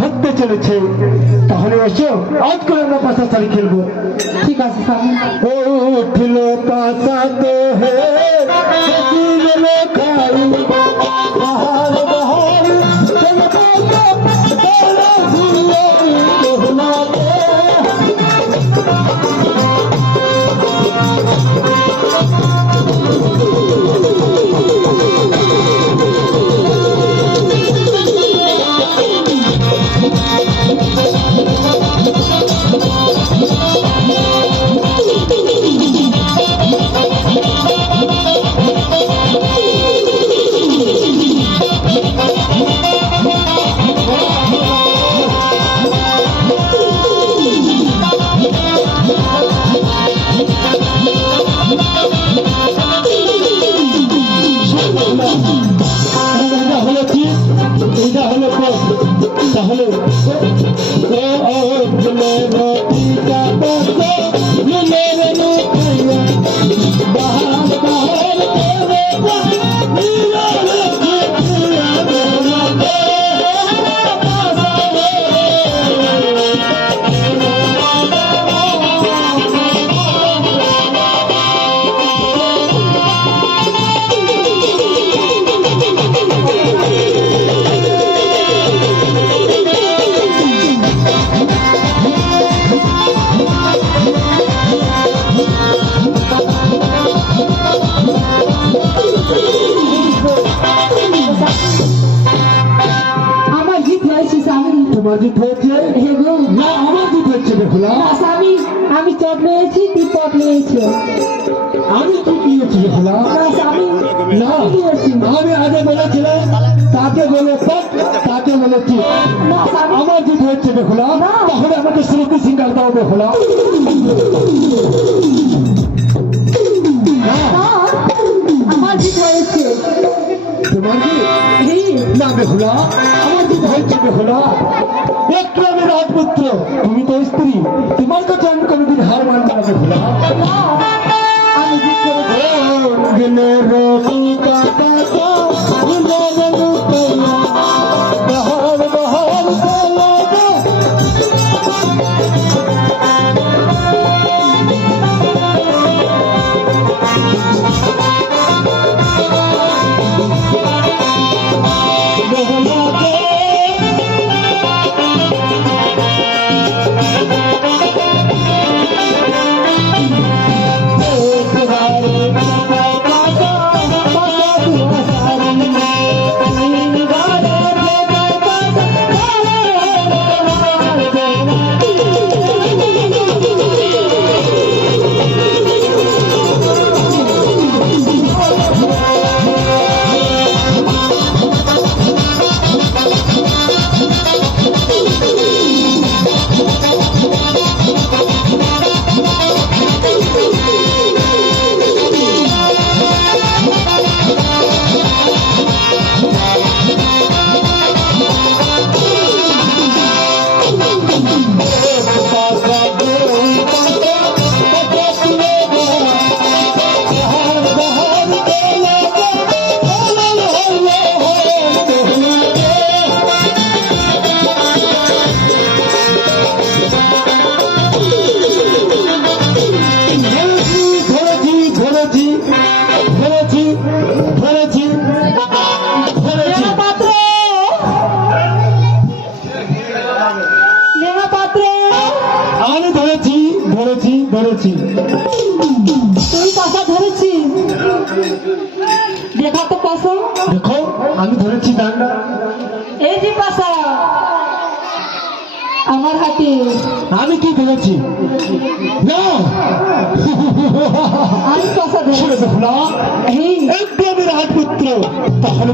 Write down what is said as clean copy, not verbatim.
হতে চলেছে, তাহলে এসো আজ করে আমরা পাশা শাড়ি খেলবো। ঠিক আছে স্বামী। উঠল পাশা তো হে খাই বাহার বাহার তাহলে তোমার জিত হয়েছে না আমার জিত হচ্ছে বেহুলা? স্বামী আমি চট নিয়েছি, তুই পট নিয়েছি। আমি কি নিয়েছি বেহুলা? না আমি আগে বলেছিলাম তাকে বলে পট তাকে বলেছি আমার জিত হচ্ছে বেহুলা। তাহলে আমাকে শ্রুতি সিঙ্গার দাও বেহুলা। আমার জিত হয়েছে। তোমার কি না বেহুলা? আমার জিত হচ্ছে বেহুলা। একটু আমি রাজপুত্র, তুমি তো স্ত্রী, তোমার কাছে আমি কোনোদিন হার মানবো না বেহুলা। আমি জিত ধরেছি। তুই পাশা ধরেছিস? দেখা তো পাশা। দেখো আমি ধরেছি ডান্ডা। এই যে পাশা আমার হাতে। আমি কি ধরেছি? না আমি পাশা শুনে ধরেছি দেখলাম এই একদম রাজপুত্র তাহলে